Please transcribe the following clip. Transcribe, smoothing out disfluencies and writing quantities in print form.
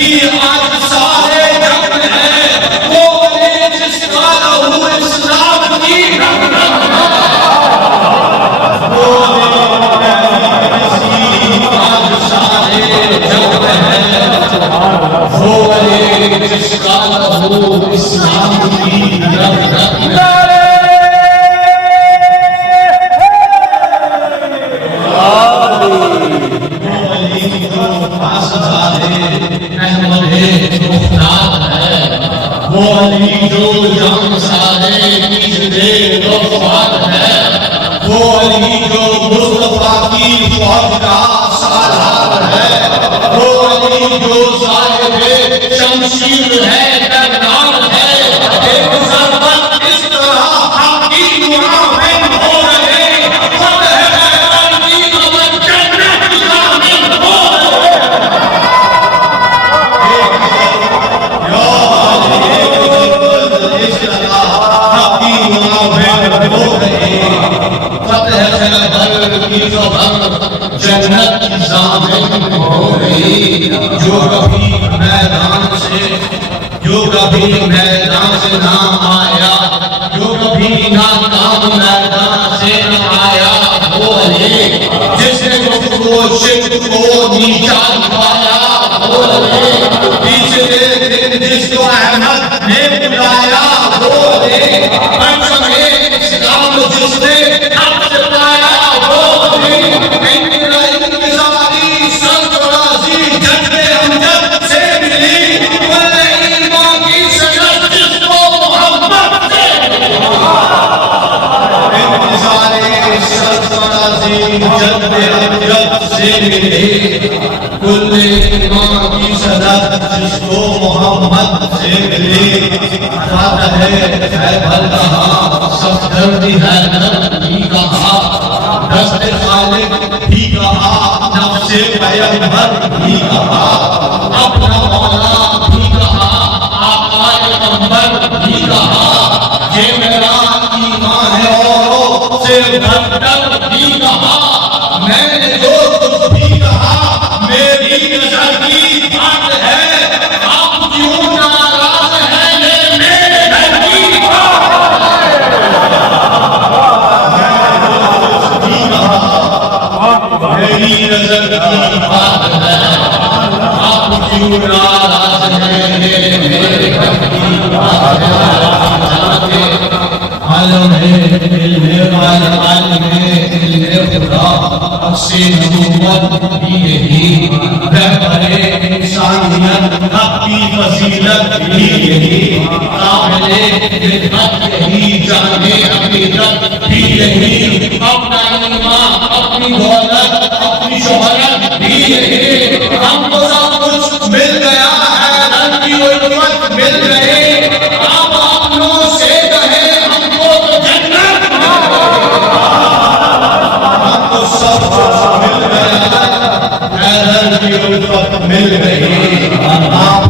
کسی آج سارے جگ ہے وہ ولی جس کا لہو اسلام کی رگ رگ وہ ولی کسی آج سارے جگ ہے وہ ولی جس کا لہو اسلام کی رگ رگ وہ علی جو جان سارے نیز دے وفات ہے وہ علی جو مصطفیٰ کی فوج کا سالار ہے وہ علی جو صاحب شمشیر ہے درگار ہے ایک ضربت اس طرح حق کی دعا میں ہو رہے فتح ہے کی امن جنت شامل ہو جنت کی ضامن ہو گئی جو کبھی میدان سے نہ آیا جو کبھی ناکام میدان سے نہ آیا وہ علی جس نے مجھ کو شک کو نیچا دکھایا وہ علی پچھلے دن جس کو احمد نے بلایا وہ علی پرچم اسلام جس نے حق سے پایا وہ علی انتظاری سرفرازی جنگ امجد سے ملی بلے ایمان کی سجد جس کو محمد سے انتظاری سرفرازی جنگ امجد سے ملی کل ایمان کی سجد جس کو محمد سے ملی فاتح ہے خیبر کہا سب دردی ہے درد بھی کہا دست خالق بھی کہا نفس پیغمبر بھی کہا اپنا مولا بھی کہا آقا پیغمبر بھی کہا یہ میرا ایمان ہے اوروں سے بدتر بھی کہا میں نے جو کچھ بھی کہا میری نظر کی بات ہے آپ کیوں ناراض ہیں یہ میرے گھر کی میری نظر کی بات ہے آپ کیوں ناراض ہیں یہ میرے گھر کی بات ہے عالم ہے علم عالم ہے علم خدا اکس نبوت بھی یہی رہبر انسانیت حق کی فضیلت بھی یہی قابل خدمت یہی جانے عقیدت بھی یہی اپنا ایمان اپنی دولت اپنی شہرت بھی یہی ہم کو سب کچھ مل گیا ہے رب کی علمت مل گئی آپ اپنوں سے کہیں ہم کو تو جنت ہم کو سب کچھ مل گیا ہے رب کی علمت مل گئی آپ